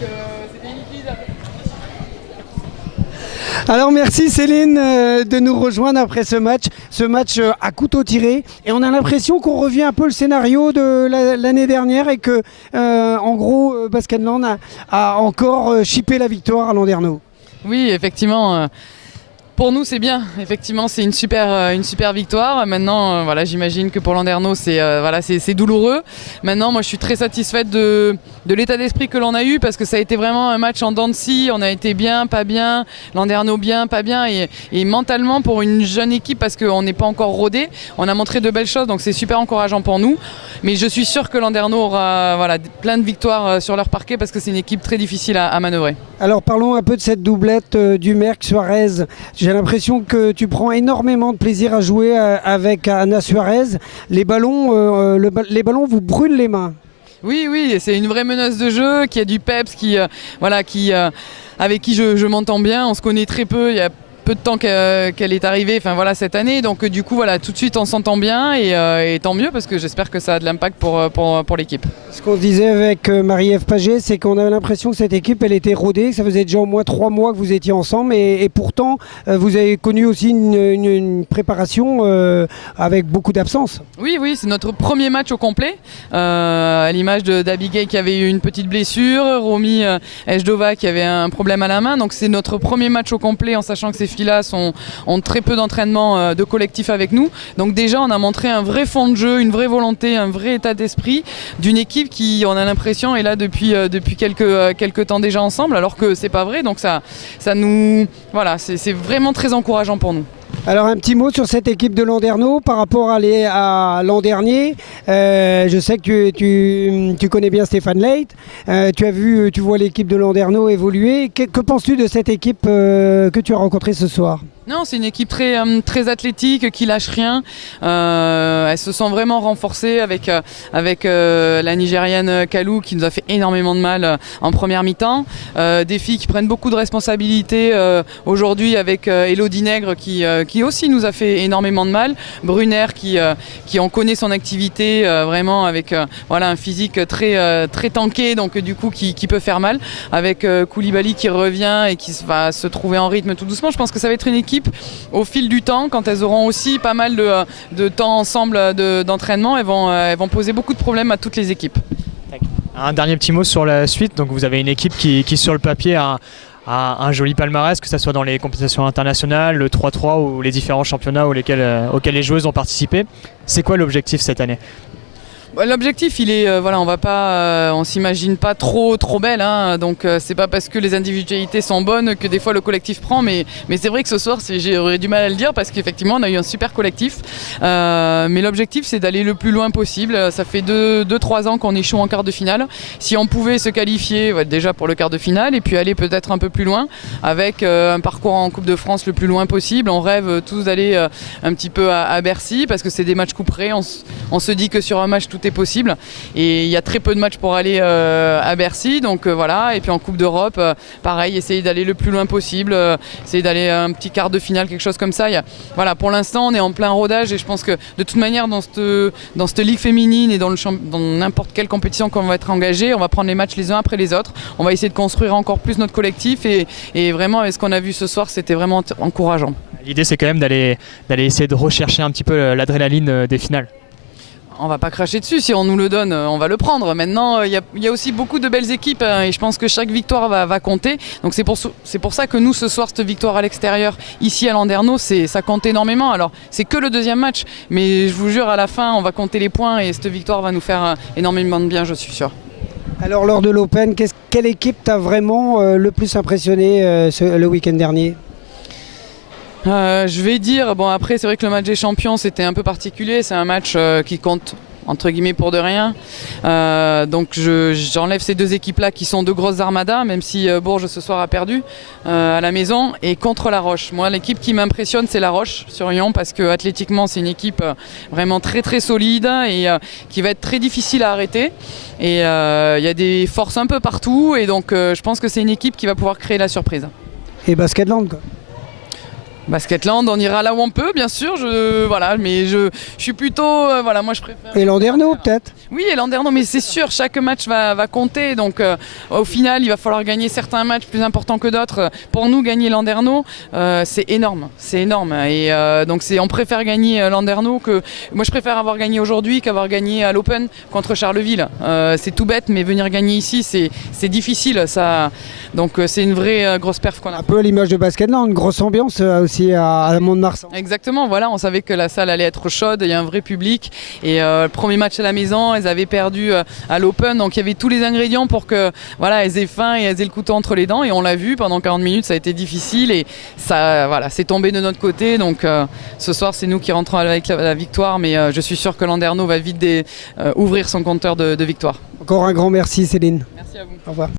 c'était inutile. Alors merci Céline de nous rejoindre après ce match à couteau tiré. Et on a l'impression qu'on revient un peu le scénario de l'année dernière et que en gros Basketland a encore chippé la victoire à Landerneau. Oui, effectivement. Pour nous, c'est bien. Effectivement, c'est une super victoire. Maintenant, voilà, j'imagine que pour Landerneau, c'est douloureux. Maintenant, moi, je suis très satisfaite de l'état d'esprit que l'on a eu parce que ça a été vraiment un match en dents de scie. On a été bien, pas bien. Landerneau bien, pas bien. Et mentalement, pour une jeune équipe, parce qu'on n'est pas encore rodé, on a montré de belles choses. Donc, c'est super encourageant pour nous. Mais je suis sûr que Landerneau aura plein de victoires sur leur parquet parce que c'est une équipe très difficile à manœuvrer. Alors, parlons un peu de cette doublette du Merck-Suarez. J'ai l'impression que tu prends énormément de plaisir à jouer avec Anna Suarez. Les ballons vous brûlent les mains. Oui, c'est une vraie menace de jeu, qui a du peps, avec qui je m'entends bien. On se connaît très peu, il y a peu de temps qu'elle est arrivée cette année. Donc du coup, tout de suite, on s'entend bien et tant mieux parce que j'espère que ça a de l'impact pour l'équipe. Ce qu'on se disait avec Marie-Ève Paget, c'est qu'on avait l'impression que cette équipe, elle était rodée, que ça faisait déjà au moins 3 mois que vous étiez ensemble et pourtant, vous avez connu aussi une préparation avec beaucoup d'absence. Oui, c'est notre premier match au complet, à l'image d'Abigail qui avait eu une petite blessure, Romy Ejdova qui avait un problème à la main. Donc c'est notre premier match au complet en sachant que ces filles-là ont très peu d'entraînement de collectif avec nous. Donc déjà, on a montré un vrai fond de jeu, une vraie volonté, un vrai état d'esprit d'une équipe qui, on a l'impression, est là depuis quelques temps déjà ensemble, alors que c'est pas vrai. Donc ça nous, c'est vraiment très encourageant pour nous. Alors un petit mot sur cette équipe de Landerneau par rapport à l'an dernier. Je sais que tu connais bien Stéphane Leit. Tu vois l'équipe de Landerneau évoluer. Que penses-tu de cette équipe que tu as rencontrée ce soir ? Non, c'est une équipe très athlétique, qui lâche rien. Elle se sent vraiment renforcée avec la Nigériane Kalou qui nous a fait énormément de mal en première mi-temps. Des filles qui prennent beaucoup de responsabilités aujourd'hui avec Elodie Nègre qui aussi nous a fait énormément de mal. Brunner qui en connaît son activité vraiment avec un physique très tanké, donc du coup qui peut faire mal. Avec Koulibaly qui revient et qui va se trouver en rythme tout doucement. Je pense que ça va être une équipe au fil du temps, quand elles auront aussi pas mal de temps ensemble d'entraînement, elles vont poser beaucoup de problèmes à toutes les équipes. Un dernier petit mot sur la suite. Donc vous avez une équipe qui sur le papier a un joli palmarès, que ce soit dans les compétitions internationales, le 3-3 ou les différents championnats auxquels les joueuses ont participé. C'est quoi l'objectif cette année ? L'objectif, il est, on s'imagine pas trop belle, hein, donc c'est pas parce que les individualités sont bonnes que des fois le collectif prend, mais c'est vrai que ce soir, j'aurais du mal à le dire parce qu'effectivement on a eu un super collectif, mais l'objectif c'est d'aller le plus loin possible. Ça fait 2-3 ans qu'on échoue en quart de finale. Si on pouvait se qualifier déjà pour le quart de finale et puis aller peut-être un peu plus loin avec un parcours en Coupe de France le plus loin possible, on rêve tous d'aller un petit peu à Bercy parce que c'est des matchs couperés. On se dit que sur un match tout est possible et il y a très peu de matchs pour aller à Bercy, donc et puis en Coupe d'Europe pareil, essayer d'aller le plus loin possible, essayer d'aller à un petit quart de finale, quelque chose comme ça. Pour l'instant on est en plein rodage et je pense que de toute manière dans cette ligue féminine et dans n'importe quelle compétition qu'on va être engagé, on va prendre les matchs les uns après les autres, on va essayer de construire encore plus notre collectif et vraiment avec ce qu'on a vu ce soir c'était vraiment encourageant. L'idée c'est quand même d'aller essayer de rechercher un petit peu l'adrénaline des finales. On va pas cracher dessus, si on nous le donne, on va le prendre. Maintenant, il y a aussi beaucoup de belles équipes et je pense que chaque victoire va compter. Donc c'est pour ça que nous, ce soir, cette victoire à l'extérieur, ici à Landerneau, ça compte énormément. Alors, c'est que le deuxième match, mais je vous jure, à la fin, on va compter les points et cette victoire va nous faire énormément de bien, je suis sûr. Alors, lors de l'Open, quelle équipe t'a vraiment le plus impressionné le week-end dernier ? Je vais dire, après c'est vrai que le match des champions c'était un peu particulier, c'est un match qui compte entre guillemets pour de rien, donc j'enlève ces deux équipes là qui sont deux grosses armadas, même si Bourges ce soir a perdu à la maison, et contre La Roche. Moi l'équipe qui m'impressionne c'est La Roche sur Yon parce que athlétiquement c'est une équipe vraiment très très solide et qui va être très difficile à arrêter, et il y a des forces un peu partout, et donc je pense que c'est une équipe qui va pouvoir créer la surprise. Et Basketland quoi. Basketland, on ira là où on peut, bien sûr. Mais je suis plutôt, moi je préfère. Et Landerneau peut-être. Oui, et Landerneau, mais c'est sûr, chaque match va compter. Donc au final, il va falloir gagner certains matchs plus importants que d'autres. Pour nous, gagner Landerneau, c'est énorme, Et donc on préfère gagner Landerneau que. Moi, je préfère avoir gagné aujourd'hui qu'avoir gagné à l'Open contre Charleville. C'est tout bête, mais venir gagner ici, c'est difficile. Ça. Donc c'est une vraie grosse perf qu'on a. Un peu à l'image de Basketland, une grosse ambiance aussi à Mont-de-Marsan. Exactement, voilà, on savait que la salle allait être chaude, il y a un vrai public. Et le premier match à la maison, elles avaient perdu à l'Open, donc il y avait tous les ingrédients pour que elles aient faim et elles aient le couteau entre les dents. Et on l'a vu, pendant 40 minutes, ça a été difficile et ça, c'est tombé de notre côté. Donc ce soir, c'est nous qui rentrons avec la victoire, mais je suis sûr que Landerneau va vite ouvrir son compteur de victoire. Encore un grand merci Céline. Merci à vous. Au revoir.